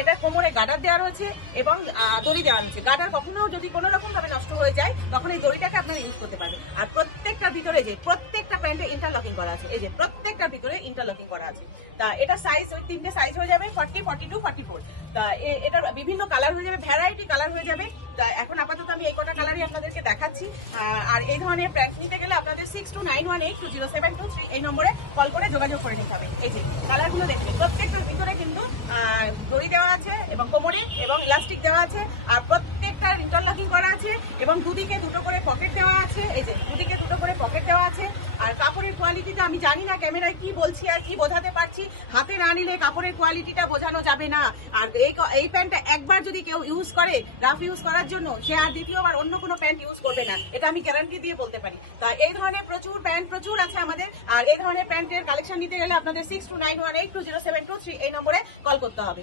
এটা কোমরে গার্ডার দেওয়া রয়েছে এবং দড়ি দেওয়া রয়েছে। গার্ডার কখনো যদি কোনো রকম ভাবে নষ্ট হয়ে যায় তখন এই দড়িটাকে আপনারা ইউজ করতে পারবেন। আর প্রত্যেকটার ভিতরে যে প্রত্যেকটা প্যান্টে ইন্টারলকিং করা আছে, এই যে প্রত্যেকটার ভিতরে ইন্টারলকিং করা আছে। তা এটা সাইজ ওই তিনটে সাইজ হয়ে যাবে 40, 42, 44। তা এটার বিভিন্ন কালার হয়ে যাবে, ভ্যারাইটি কালার হয়ে যাবে। তা এখন আপাতত আমি এই কটা কালারই আপনাদেরকে দেখাচ্ছি। আর এই ধরনের প্যান্ট নিতে গেলে আপনাদের 6291820723 এই নম্বরে কল করে যোগাযোগ করে নিতে হবে। এই যে কালারগুলো দেখবেন, প্রত্যেকটার ভিতরে কিন্তু দড়ি দেওয়া আছে এবং কোমরে এবং ইলাস্টিক দেওয়া আছে। আর প্রত্যেকটার ইন্টারলকিং করা আছে এবং দুদিকে দুটো করে পকেট দেওয়া আছে। এই যে দুদিকে দুটো করে পকেট দেওয়া আছে। আর কাপড়ের কোয়ালিটিটা আমি জানি না ক্যামেরায় কি বলছি আর কি বোঝাতে পারছি, হাতে না নিলে কাপড়ের কোয়ালিটিটা বোঝানো যাবে না। আর এই প্যান্টটা একবার যদি কেউ ইউজ করে রাফ ইউজ করার জন্য, সে আর দ্বিতীয়বার অন্য কোনো প্যান্ট ইউজ করবে না, এটা আমি গ্যারান্টি দিয়ে বলতে পারি। তা এই ধরনের প্রচুর আছে আমাদের। আর এই ধরনের প্যান্টের কালেকশন নিতে গেলে আপনাদের 6291820723 এই নম্বরে কল করতে হবে।